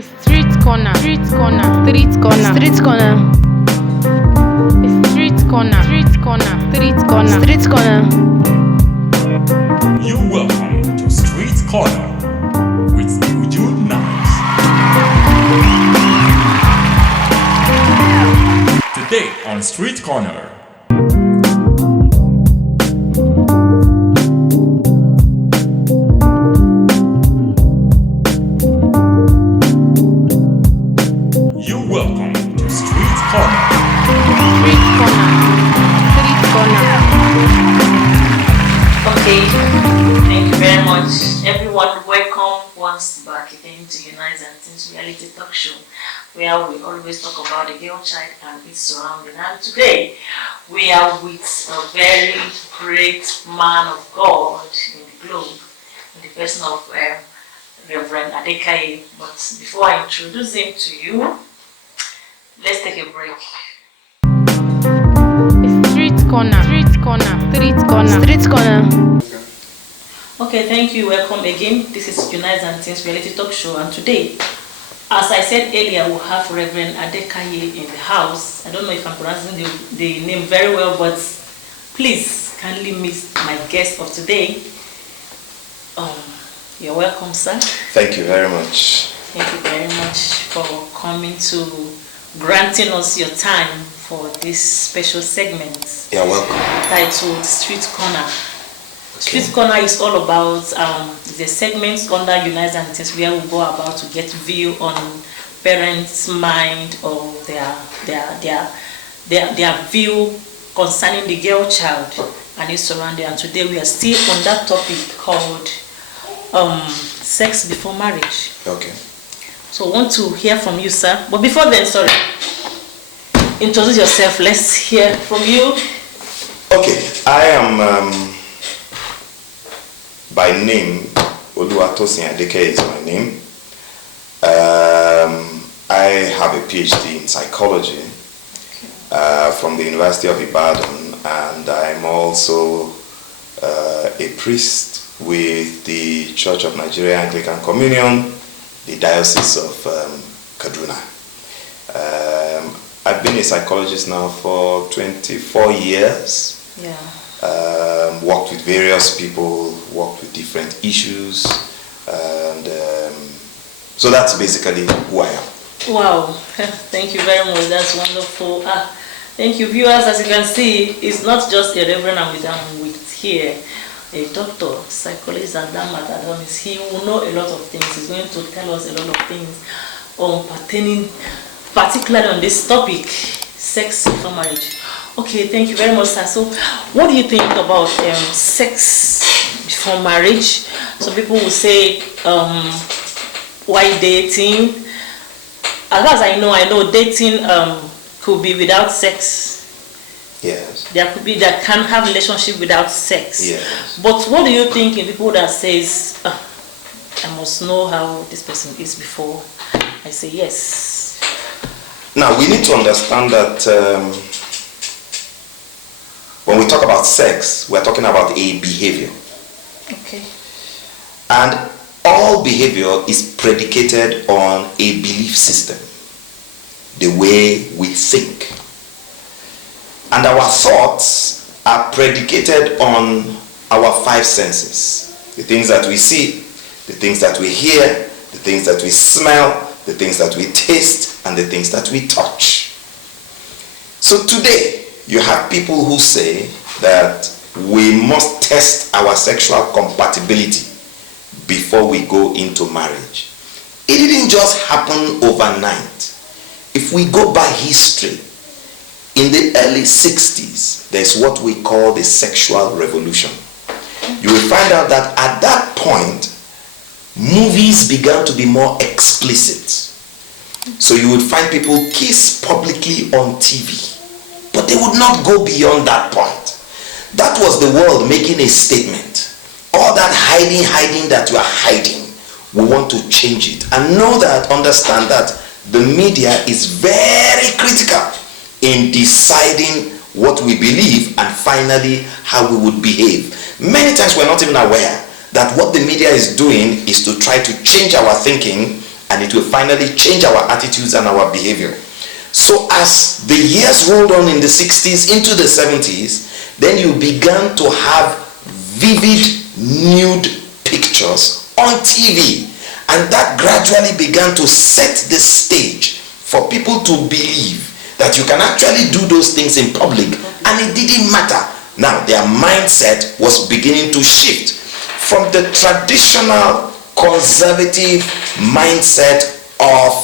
Street corner, street corner, street corner, street corner. Street corner, street corner, street corner, street corner. You're welcome to Street Corner with U-Nice. Today on Street Corner. You're welcome to Street Corner. Street corner, street corner. Okay, thank you very much. Everyone, welcome once back again to U-Nice&Teens reality talk show, where we always talk about the girl child and its surrounding. And today, we are with a very great man of God in the globe, in the person of Reverend Adegoke. But before I introduce him to you, let's take a break. Street corner, street corner, street corner, street corner. Okay, thank you. Welcome again. This is U-Nice&Teens reality talk show, and today, as I said earlier, we'll have Reverend Adegoke in the house. I don't know if I'm pronouncing the name very well, but please kindly meet my guest of today. You're welcome, sir. Thank you very much. Thank you very much for coming to granting us your time for this special segment. You're welcome. Titled Street Corner. Okay. Street Corner is all about the segments under U-Nice&Teens where we go about to get view on parents' mind or their view concerning the girl child and its surrounding. And today we are still on that topic called sex before marriage. Okay. So I want to hear from you, sir. But before then, sorry, introduce yourself. Let's hear from you. Okay. I am by name Adegoke is my name. I have a PhD in psychology from the University of Ibadan, and I'm also a priest with the Church of Nigeria Anglican Communion, the Diocese of Kaduna. I've been a psychologist now for 24 years. Yeah. Worked with various people, worked with different issues, and so that's basically who I am. Wow, thank you very much. That's wonderful. Thank you, viewers. As you can see, it's not just a reverend I'm with here. A doctor, psychologist, and that is he will know a lot of things. He's going to tell us a lot of things pertaining particularly on this topic, sex before marriage. Okay, thank you very much, sir. So, what do you think about sex before marriage? Some people will say, why dating? As far as I know dating could be without sex. Yes. There can have relationship without sex. Yes. But what do you think in people that says, I must know how this person is before I say yes? Now we need to understand that when we talk about sex, we're talking about a behavior. Okay. And all behavior is predicated on a belief system, the way we think. And our thoughts are predicated on our five senses. The things that we see, the things that we hear, the things that we smell, the things that we taste, and the things that we touch. So today, you have people who say that we must test our sexual compatibility before we go into marriage. It didn't just happen overnight. If we go by history, in the early 60s, there's what we call the sexual revolution. You will find out that at that point, movies began to be more explicit. So you would find people kiss publicly on TV, but they would not go beyond that point. That was the world making a statement. All that hiding that you are hiding, we want to change it. And understand that the media is very critical in deciding what we believe and finally how we would behave. Many times we're not even aware that what the media is doing is to try to change our thinking and it will finally change our attitudes and our behavior. So as the years rolled on in the 60s into the 70s, then you began to have vivid nude pictures on TV, and that gradually began to set the stage for people to believe that you can actually do those things in public and it didn't matter. Now their mindset was beginning to shift from the traditional conservative mindset of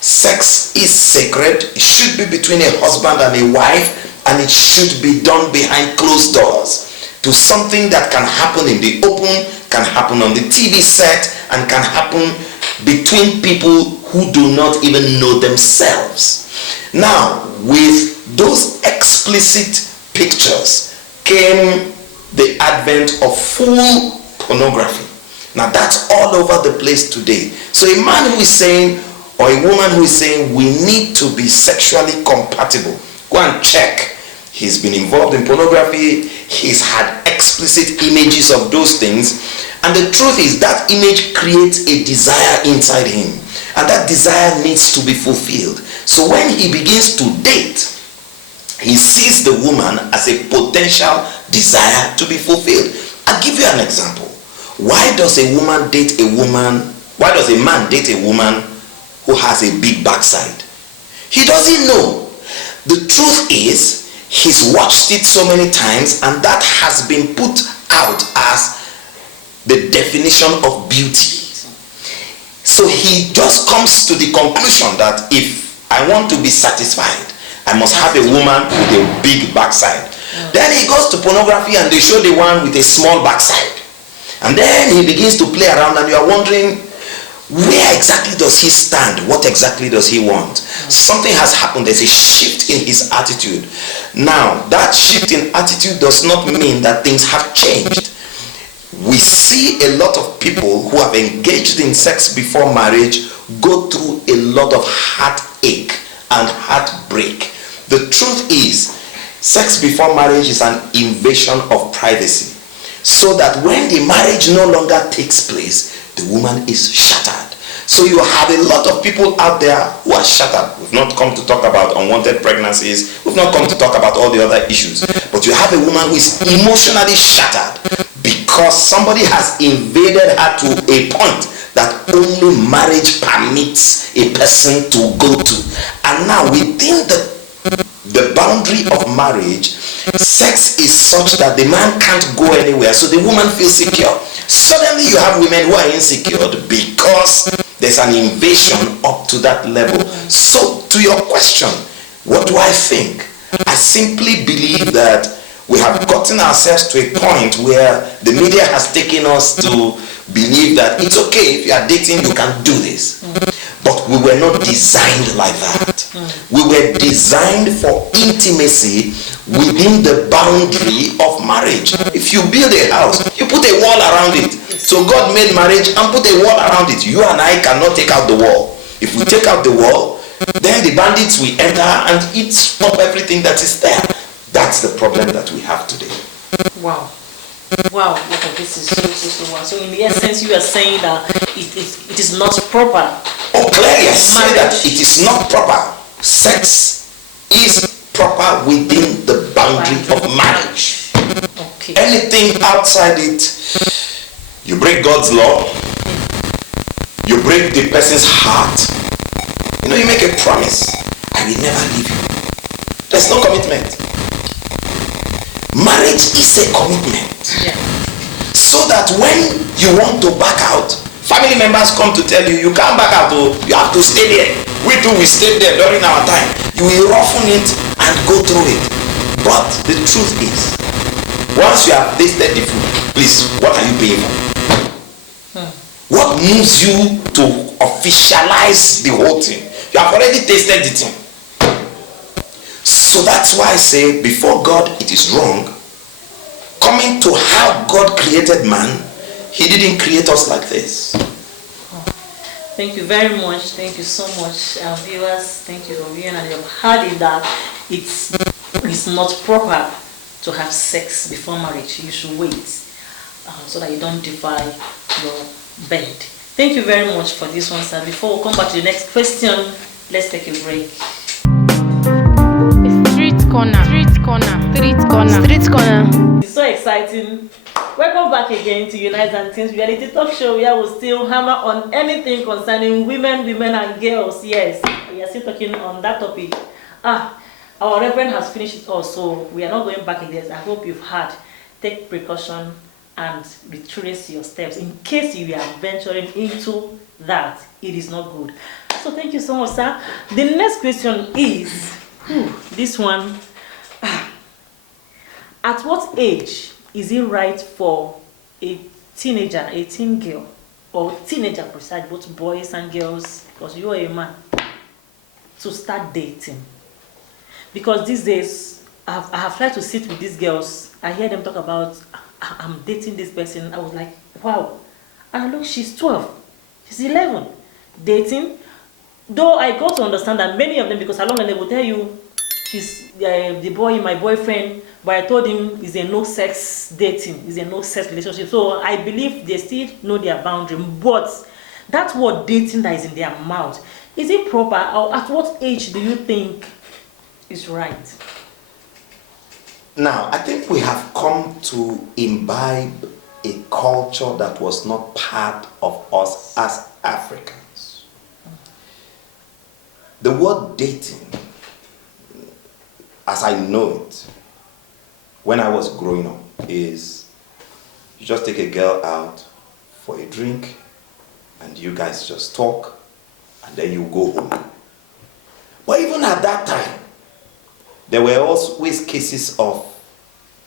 sex is sacred, it should be between a husband and a wife, and it should be done behind closed doors, to something that can happen in the open, can happen on the TV set, and can happen between people who do not even know themselves. Now, with those explicit pictures came the advent of full pornography. Now that's all over the place today. So a man who is saying, or a woman who is saying, we need to be sexually compatible, go and check. He's been involved in pornography, he's had explicit images of those things, and the truth is that image creates a desire inside him, and that desire needs to be fulfilled. So when he begins to date, he sees the woman as a potential desire to be fulfilled. I'll give you an example. Why does a man date a woman who has a big backside? He doesn't know. The truth is, he's watched it so many times, and that has been put out as the definition of beauty. So he just comes to the conclusion that if I want to be satisfied, I must have a woman with a big backside. Then he goes to pornography and they show the one with a small backside. And then he begins to play around, and you are wondering, where exactly does he stand? What exactly does he want? Something has happened. There's a shift in his attitude. Now, that shift in attitude does not mean that things have changed. We see a lot of people who have engaged in sex before marriage go through a lot of heartache and heartbreak. The truth is, sex before marriage is an invasion of privacy. So that when the marriage no longer takes place, the woman is shattered. So you have a lot of people out there who are shattered. We've not come to talk about unwanted pregnancies. We've not come to talk about all the other issues. But you have a woman who is emotionally shattered because somebody has invaded her to a point that only marriage permits a person to go to. And now within the boundary of marriage, sex is such that the man can't go anywhere, so the woman feels secure. Suddenly you have women who are insecure because there's an invasion up to that level. So to your question, what do I think? I simply believe that we have gotten ourselves to a point where the media has taken us to believe that it's okay, if you are dating, you can do this. But we were not designed like that. We were designed for intimacy within the boundary of marriage. If you build a house, you put a wall around it. So God made marriage and put a wall around it. You and I cannot take out the wall. If we take out the wall, then the bandits will enter and eat up everything that is there. That's the problem that we have today. Wow. Wow, this is so wow. So in the essence, you are saying that it is not proper. Oh, clearly I say that it is not proper. Sex is proper within the boundary of marriage. Okay. Anything outside it, you break God's law, you break the person's heart. You know, you make a promise, I will never leave you. There's no commitment. Marriage is a commitment. Yeah. So that when you want to back out, family members come to tell you, you can't back out, oh, you have to stay there. We too, we stayed there during our time. You will roughen it and go through it. But the truth is, once you have tasted the food, please, what are you paying for? What moves you to officialize the whole thing? You have already tasted the thing. So that's why I say, before God, it is wrong. Coming to how God created man, he didn't create us like this. Thank you very much. Thank you so much, viewers. Thank you for viewing, and you've heard it that it's not proper to have sex before marriage. You should wait so that you don't defile your bed. Thank you very much for this one, sir. Before we come back to the next question, let's take a break. Street corner, street corner, street corner, street corner. It's so exciting. Welcome back again to U-Nice&Teens reality talk show, where we still hammer on anything concerning women and girls. Yes, we are still talking on that topic. Our reverend has finished it all, so we are not going back again. I hope you've had. Take precaution and retrace your steps in case you are venturing into that. It is not good. So thank you so much, sir. The next question is this one. At what age is it right for a teenager, a teen girl, or teenager precisely, both boys and girls, because you are a man, to start dating? Because these days, I have tried to sit with these girls. I hear them talk about, I'm dating this person. I was like, wow. And look, she's 12, she's 11, dating. Though I got to understand that many of them, because along and they will tell you, she's the boy, my boyfriend, but I told him it's a no sex dating, it's a no sex relationship. So I believe they still know their boundary. But that word dating that is in their mouth, is it proper? Or at what age do you think is right? Now, I think we have come to imbibe a culture that was not part of us as Africans. The word dating, as I know it, when I was growing up, is you just take a girl out for a drink and you guys just talk and then you go home. But even at that time, there were always cases of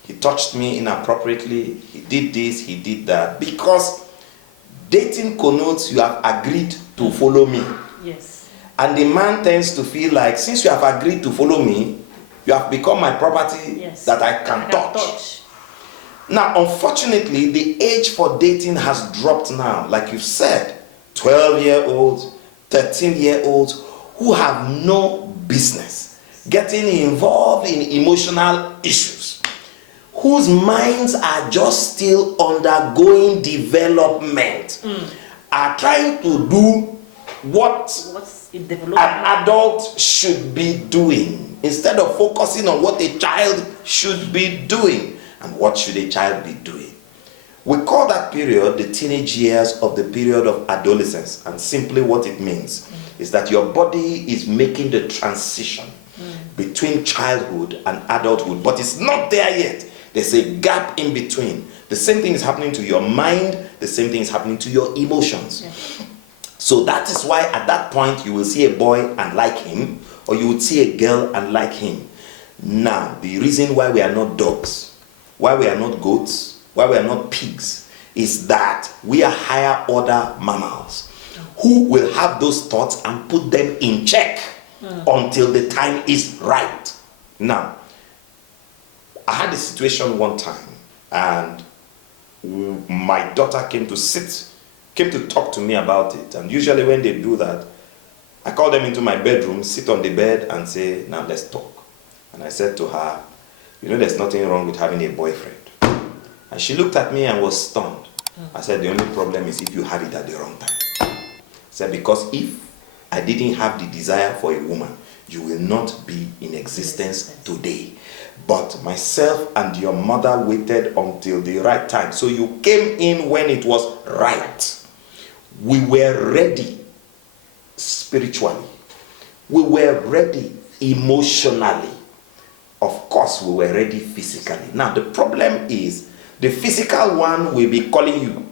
he touched me inappropriately, he did this, he did that, because dating connotes you have agreed to follow me. Yes. And the man tends to feel like, since you have agreed to follow me, you have become my property. Yes. That I can touch. Now, unfortunately, the age for dating has dropped now. Like you said, 12-year-olds, 13-year-olds who have no business getting involved in emotional issues, whose minds are just still undergoing development, are trying to do what an adult should be doing, instead of focusing on what a child should be doing. And what should a child be doing? We call that period the teenage years of the period of adolescence. And simply what it means is that your body is making the transition between childhood and adulthood, but it's not there yet. There's a gap in between. The same thing is happening to your mind, the same thing is happening to your emotions. Yeah. So that is why at that point you will see a boy and like him, or you would see a girl and like him. Now, the reason why we are not dogs, why we are not goats, why we are not pigs, is that we are higher order mammals who will have those thoughts and put them in check until the time is right. Now, I had a situation one time, and my daughter came to talk to me about it. And usually when they do that, I call them into my bedroom, sit on the bed and say, now let's talk. And I said to her, you know, there's nothing wrong with having a boyfriend. And she looked at me and was stunned. I said, the only problem is if you have it at the wrong time. I said, because if I didn't have the desire for a woman, you will not be in existence today. But myself and your mother waited until the right time. So you came in when it was right. We were ready spiritually. We were ready emotionally. Of course, we were ready physically. Now, the problem is the physical one will be calling you,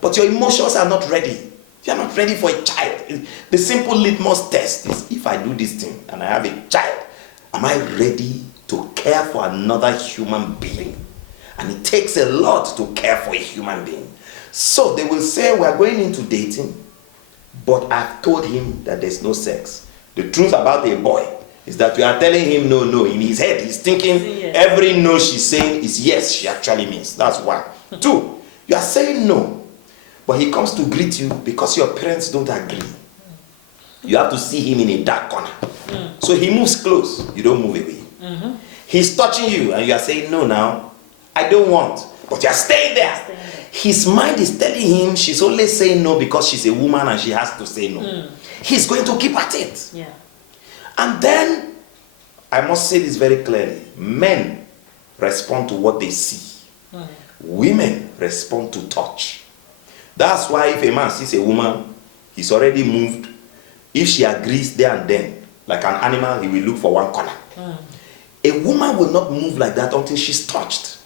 but your emotions are not ready. You are not ready for a child. The simple litmus test is, if I do this thing and I have a child, am I ready to care for another human being? And it takes a lot to care for a human being. So they will say, we are going into dating, but I've told him that there's no sex. The truth about a boy is that we are telling him no. In his head, he's thinking every no she's saying is yes, she actually means. That's one. Two, you are saying no, but he comes to greet you because your parents don't agree. You have to see him in a dark corner. So he moves close, you don't move away. He's touching you and you are saying no now, I don't want, but you are staying there. his mind is telling him she's only saying no because she's a woman and she has to say no. He's going to keep at it. Yeah. And then, I must say this very clearly, men respond to what they see. Women respond to touch. That's why if a man sees a woman, he's already moved. If she agrees there and then, like an animal, he will look for one corner. A woman will not move like that until she's touched.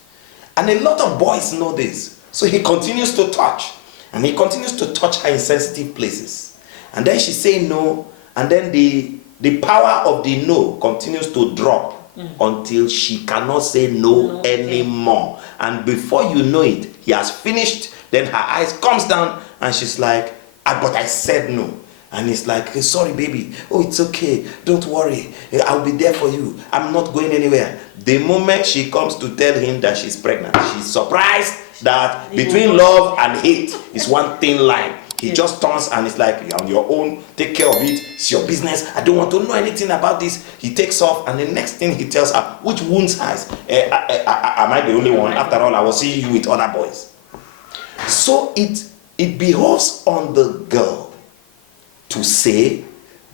And a lot of boys know this. So he continues to touch. And he continues to touch her in sensitive places. And then she say no. And then the power of the no continues to drop until she cannot say no anymore. And before you know it, he has finished. Then her eyes comes down and she's like, but I said no. And he's like, hey, sorry baby, oh it's okay, don't worry, I'll be there for you, I'm not going anywhere. The moment she comes to tell him that she's pregnant, she's surprised that between love and hate is one thin line. He just turns and it's like, you're on your own, take care of it, it's your business, I don't want to know anything about this. He takes off and the next thing he tells her, which wounds eyes, am I the only one? After all, I was seeing you with other boys. So it behoves on the girl to say,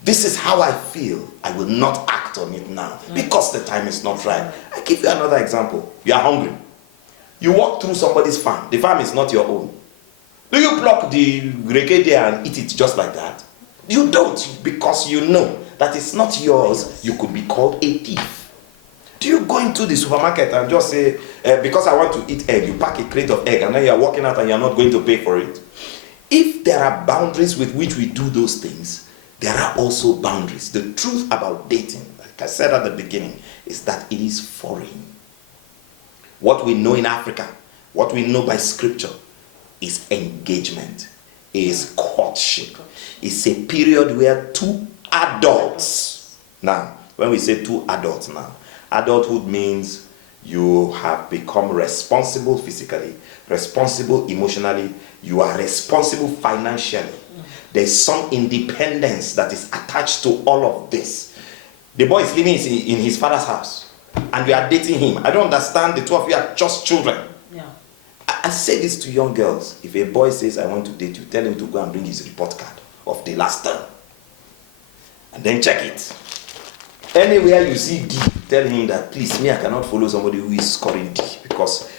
this is how I feel, I will not act on it now because the time is not right. I give you another example. You are hungry. You walk through somebody's farm. The farm is not your own. Do you pluck the reke there and eat it just like that? You don't, because you know that it's not yours. You could be called a thief. Do you go into the supermarket and just say, because I want to eat egg, you pack a crate of egg and then you're walking out and you're not going to pay for it? If there are boundaries with which we do those things, there are also boundaries. The truth about dating, like I said at the beginning, is that it is foreign. What we know in Africa, what we know by scripture, is engagement, is courtship. It's a period where two adults, now, when we say two adults now, adulthood means you have become responsible physically, responsible emotionally, you are responsible financially. There's some independence that is attached to all of this. The boy is living in his father's house and we are dating him. I don't understand, the two of you are just children. Yeah. I say this to young girls. If a boy says, I want to date you, tell him to go and bring his report card of the last term. And then check it. Anywhere you see D, tell him that, please, me, I cannot follow somebody who is scoring D because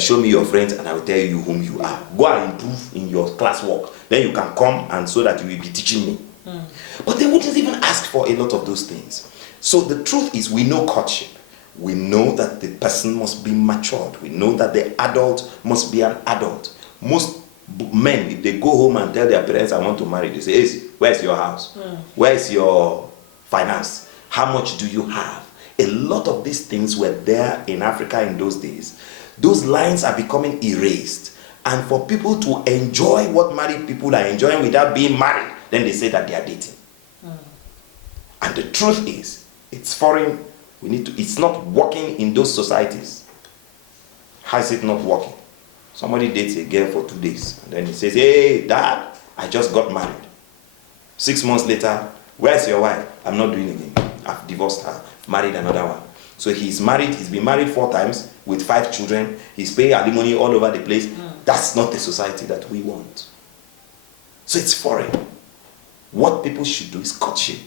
show me your friends and I will tell you whom you are. Go and improve in your classwork. Then you can come and so that you will be teaching me. But they wouldn't even ask for a lot of those things. So the truth is, we know courtship. We know that the person must be matured. We know that the adult must be an adult. Most men, if they go home and tell their parents, I want to marry, they say, hey, where's your house? Where's your finance? How much do you have? A lot of these things were there in Africa in those days. Those lines are becoming erased. And for people to enjoy what married people are enjoying without being married, then they say that they are dating. And the truth is, it's foreign. It's not working in those societies. How is it not working? Somebody dates a girl for 2 days and then he says, hey dad, I just got married. 6 months later, where's your wife? I'm not doing it again. I've divorced her, married another one. So he's married, he's been married 4 times with 5 children. He's paying alimony all over the place. That's not the society that we want. So it's foreign. What people should do is courtship.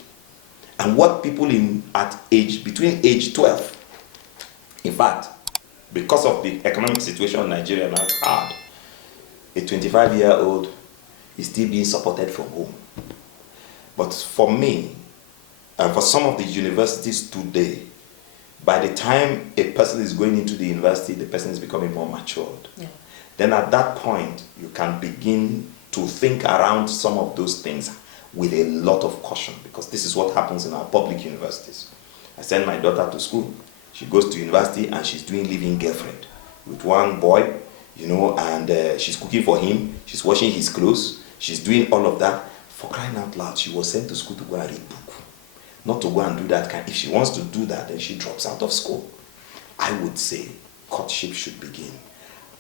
And what people between age 12, in fact, because of the economic situation in Nigeria now, it's hard. A 25-year-old is still being supported from home. But for me, and for some of the universities today, by the time a person is going into the university, the person is becoming more matured. Yeah. Then at that point, you can begin to think around some of those things with a lot of caution, because this is what happens in our public universities. I send my daughter to school. She goes to university and she's doing living girlfriend with one boy, and she's cooking for him. She's washing his clothes. She's doing all of that. For crying out loud, she was sent to school to go and read book. Not to go and do that. If she wants to do that, then she drops out of school. I would say courtship should begin.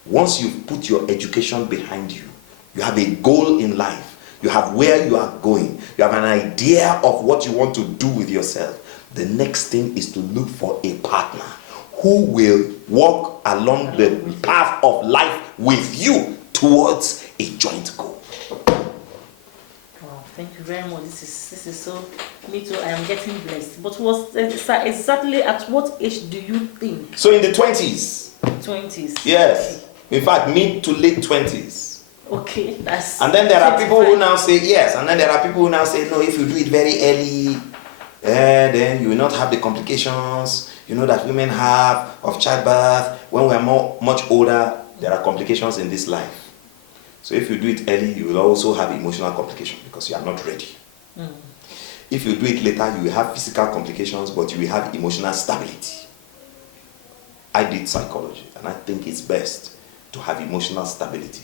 Once you've put your education behind you, you have a goal in life. You have where you are going. You have an idea of what you want to do with yourself. The next thing is to look for a partner who will walk along the path of life with you towards a joint goal. Wow, thank you very much. This is so. Me too. I am getting blessed. But was exactly at what age do you think? So in the 20s. 20s. Yes. In fact, mid to late 20s. Okay, that's. And then there are people who now say yes, and then there are people who now say no. If you do it very early, then you will not have the complications, that women have of childbirth. When we are much older, there are complications in this life. So if you do it early, you will also have emotional complications because you are not ready. If you do it later, you will have physical complications, but you will have emotional stability. I did psychology, and I think it's best to have emotional stability.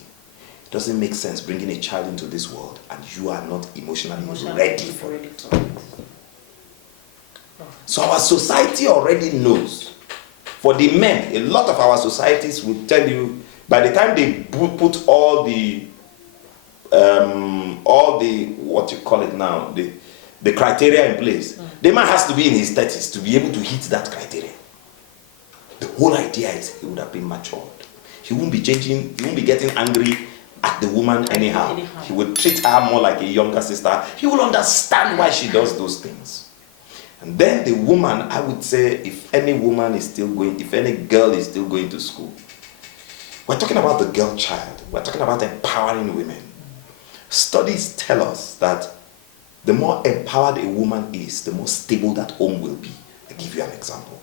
It doesn't make sense bringing a child into this world and you are not emotionally ready for it. So our society already knows. For the men, a lot of our societies will tell you, by the time they put all the what you call it now, the criteria in place, the man has to be in his 30s to be able to hit that criteria. The whole idea is he would have been matured. He won't be changing, he won't be getting angry at the woman anyhow. He will treat her more like a younger sister. He will understand why she does those things. And then the woman, I would say, if any woman is still going, if any girl is still going to school, we're talking about the girl child. We're talking about empowering women. Studies tell us that the more empowered a woman is, the more stable that home will be. I'll give you an example.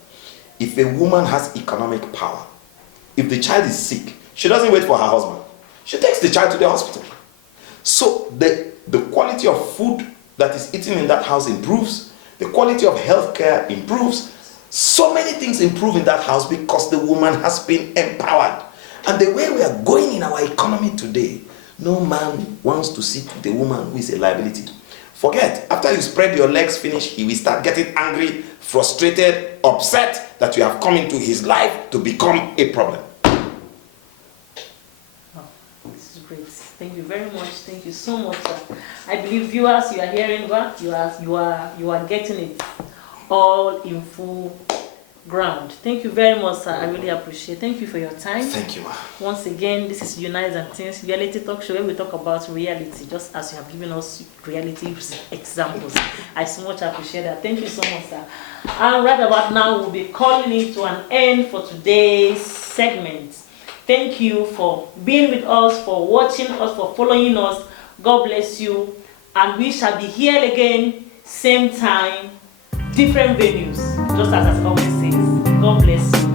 If a woman has economic power, if the child is sick, she doesn't wait for her husband. She takes the child to the hospital. So the quality of food that is eaten in that house improves. The quality of healthcare improves. So many things improve in that house because the woman has been empowered. And the way we are going in our economy today, no man wants to sit with a woman who is a liability. Forget, after you spread your legs finish, he will start getting angry, frustrated, upset that you have come into his life to become a problem. Oh, this is great. Thank you very much. Thank you so much, sir. I believe viewers, you are hearing that you are getting it all in full ground. Thank you very much, sir. I really appreciate it. Thank you for your time. Thank you, ma. Once again, this is U-Nice&Teens reality talk show where we talk about reality, just as you have given us reality examples. I so much appreciate that. Thank you so much, sir. And right about now, we'll be calling it to an end for today's segment. Thank you for being with us, for watching us, for following us. God bless you. And we shall be here again, same time, different venues, just as always says. God bless you.